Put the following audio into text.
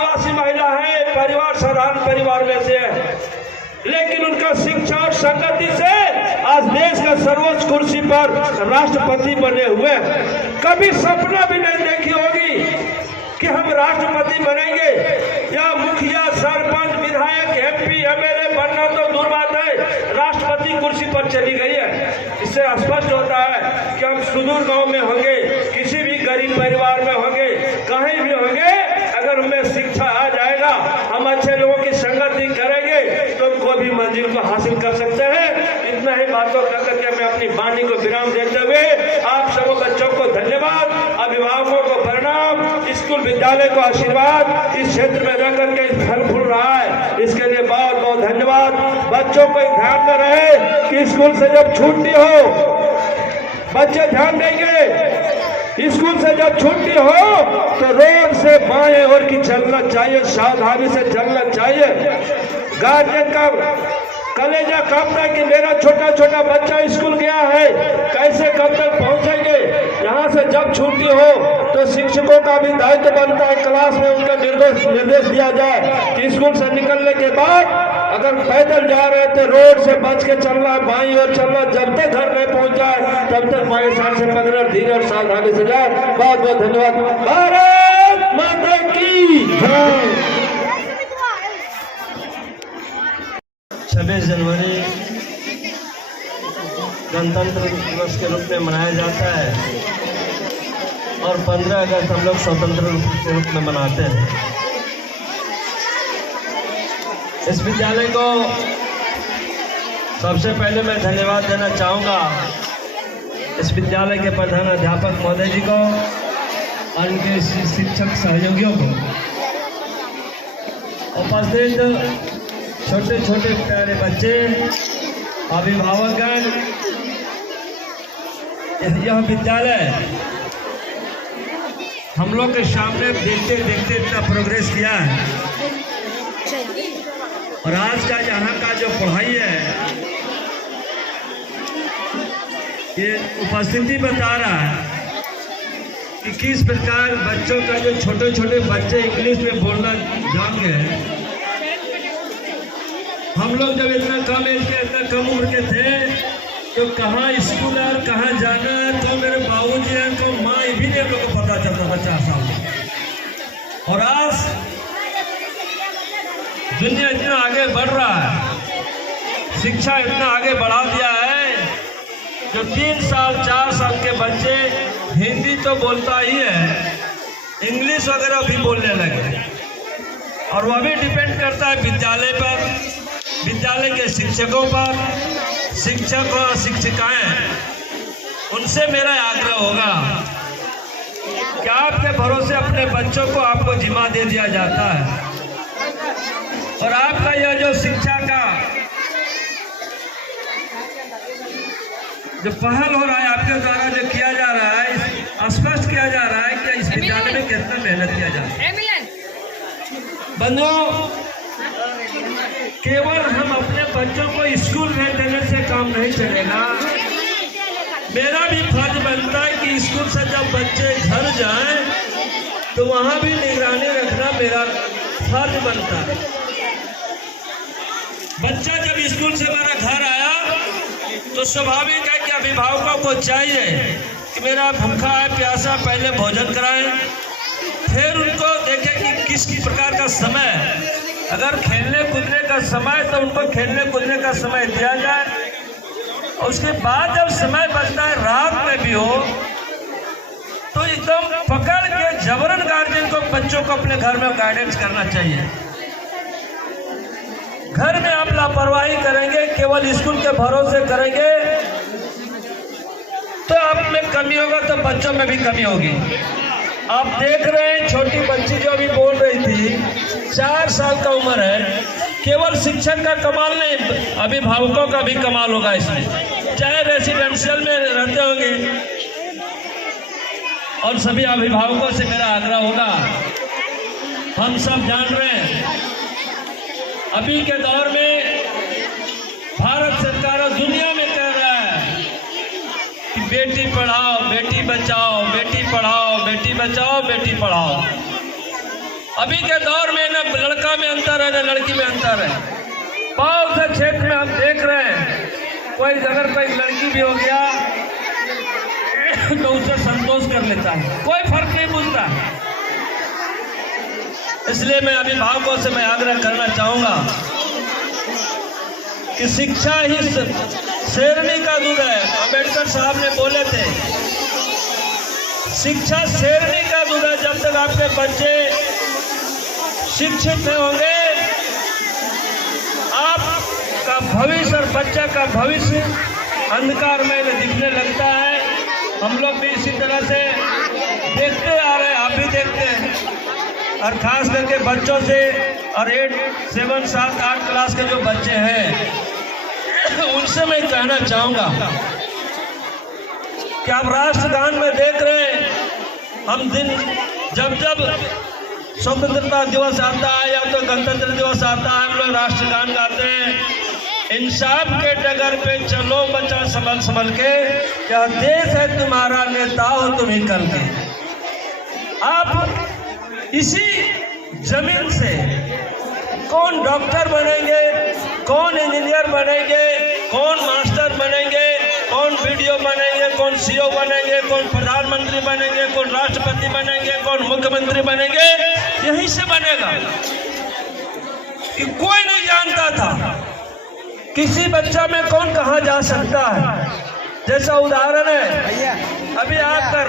आदिवासी महिला है, परिवार साधारण परिवार में से है, लेकिन उनका शिक्षा और संगति से आज देश का सर्वोच्च कुर्सी पर राष्ट्रपति बने हुए। कभी सपना भी नहीं देखी होगी कि हम राष्ट्रपति बनेंगे या मुखिया, सरपंच, विधायक, एमपी, एमएलए बनना तो दूर बात है, राष्ट्रपति कुर्सी पर चली गई है। इससे स्पष्ट होता है कि हम सुदूर गांव में होंगे, किसी भी गरीब परिवार में होंगे, कहीं भी होंगे, अगर हमें शिक्षा आ जाएगा, हम अच्छे लोगों की संगति करेंगे तो हम कोई भी मंजिल को हासिल कर सकते हैं। इतना ही बातों कर करके मैं अपनी वाणी को विराम देते हुए आप सबों बच्चों को धन्यवाद, अभिभावकों को प्रणाम, स्कूल विद्यालय को आशीर्वाद। इस क्षेत्र में रह करके फल फूल रहा है, इसके लिए बहुत बहुत धन्यवाद। बच्चों को ध्यान में रहे कि स्कूल से जब छुट्टी हो, बच्चे ध्यान देंगे, स्कूल से जब छुट्टी हो तो रोड से बाएं ओर की चलना चाहिए, सावधानी से चलना चाहिए। गार्जियन का कलेजा कांपता है कि मेरा छोटा छोटा बच्चा स्कूल गया है, कैसे कब तक पहुंचेंगे। यहाँ से जब छुट्टी हो तो शिक्षकों का भी दायित्व बनता है, क्लास में उनका निर्देश दिया जाए कि स्कूल से निकलने के बाद अगर पैदल जा रहे थे रोड से बच के चलना, बाईं ओर चलना, जब तक घर नहीं पहुंच जाए तब तक बाईं साल से 15 धीरे और सावधानी से जाए। बहुत बहुत धन्यवाद। भारत माता की जय। 26 जनवरी गणतंत्र दिवस के रूप में मनाया जाता है और 15 अगस्त हम लोग स्वतंत्र के रूप में मनाते हैं। इस विद्यालय को सबसे पहले मैं धन्यवाद देना चाहूँगा इस विद्यालय के प्रधान अध्यापक महोदय जी को और इनके शिक्षक सहयोगियों को, उपस्थित छोटे छोटे प्यारे बच्चे, अभिभावकगण। यह विद्यालय हम लोग के सामने देखते देखते इतना प्रोग्रेस किया है और आज का यहाँ का जो पढ़ाई है ये उपस्थिति बता रहा है कि किस प्रकार बच्चों का जो छोटे छोटे बच्चे इंग्लिश में बोलना जान गए। हम लोग जब इतना कम एज के, इतना कम उम्र के थे तो कहाँ स्कूल है, कहाँ जाना है, तो मेरे बाबूजी हैं तो माँ भी नहीं हम लोग को पता चलता था 4 साल में। और आज दुनिया इतना आगे बढ़ रहा है, शिक्षा इतना आगे बढ़ा दिया है, जो 3 साल 4 साल के बच्चे हिंदी तो बोलता ही है, इंग्लिश वगैरह भी बोलने लगे। और वह भी डिपेंड करता है विद्यालय पर, विद्यालय के शिक्षकों पर। शिक्षक और शिक्षिकाएं, उनसे मेरा आग्रह होगा कि आपके भरोसे अपने बच्चों को आपको जिम्मा दे दिया जाता है और आपका यह जो शिक्षा का जो पहल हो रहा है, आपके द्वारा जो किया जा रहा है, स्पष्ट किया जा रहा है कि इस विद्यालय में कितना मेहनत किया जा रहा है। बंधुओं, केवल हम अपने बच्चों को स्कूल भेज देने से काम नहीं चलेगा। मेरा भी फर्ज बनता है कि स्कूल से जब बच्चे घर जाएं तो वहां भी निगरानी रखना मेरा फर्ज बनता है। बच्चा जब स्कूल से हमारा घर आया तो स्वाभाविक है कि अभिभावकों को चाहिए कि मेरा भूखा है, प्यासा, पहले भोजन कराएं, फिर उनको देखें कि किस प्रकार का समय, अगर खेलने कूदने का समय तो उनको खेलने कूदने का समय दिया जाए। और उसके बाद जब समय बचता है रात में भी हो तो एकदम पकड़ के जबरन गार्जियन को बच्चों को अपने घर में गाइडेंस करना चाहिए। घर में आप लापरवाही करेंगे, केवल स्कूल के भरोसे करेंगे तो आप में कमी होगा तो बच्चों में भी कमी होगी। आप देख रहे हैं छोटी बच्ची जो अभी बोल रही थी, 4 साल का उम्र है। केवल शिक्षक का कमाल नहीं, अभिभावकों का भी कमाल होगा इसमें, चाहे रेसिडेंशियल में रहते होंगे। और सभी अभिभावकों से मेरा आग्रह होगा, हम सब जान रहे हैं अभी के दौर में भारत सरकार और दुनिया में कह रहा है कि बेटी पढ़ाओ बेटी बचाओ, बेटी पढ़ाओ बेटी बचाओ, बेटी पढ़ाओ। अभी के दौर में न लड़का में अंतर है न लड़की में अंतर है। बहुत से क्षेत्र में हम देख रहे हैं, कोई अगर कोई लड़की भी हो गया तो उसे संतोष कर लेता है, कोई फर्क नहीं पूछता। इसलिए मैं अभिभावकों से मैं आग्रह करना चाहूंगा कि शिक्षा ही शेरनी का दूध है। अम्बेडकर साहब ने बोले थे, शिक्षा शेरनी का दूध है। जब तक आपके बच्चे शिक्षित नहीं होंगे, आपका भविष्य और बच्चा का भविष्य अंधकार में दिखने लगता है। हम लोग भी इसी तरह से देखते आ रहे हैं, आप भी देखते हैं, और खास करके बच्चों से और 8, 7, 7, 8 क्लास के जो बच्चे हैं उनसे मैं कहना चाहूंगा कि आप राष्ट्रगान में देख रहे हैं, हम दिन जब स्वतंत्रता दिवस आता है या तो गणतंत्र दिवस आता है, हम लोग राष्ट्रगान गाते हैं, इंसाफ के डगर पे चलो बच्चा संभल संभल के, क्या देश है तुम्हारा नेता हो तुम ही कल के। आप इसी जमीन से कौन डॉक्टर बनेंगे, कौन इंजीनियर बनेंगे, कौन मास्टर बनेंगे, कौन वीडियो बनेंगे, कौन सीओ बनेंगे, कौन प्रधानमंत्री बनेंगे, कौन राष्ट्रपति बनेंगे, कौन मुख्यमंत्री बनेंगे, यहीं से बनेगा। कि कोई नहीं जानता था किसी बच्चा में कौन कहाँ जा सकता है। जैसा उदाहरण है, अभी आपका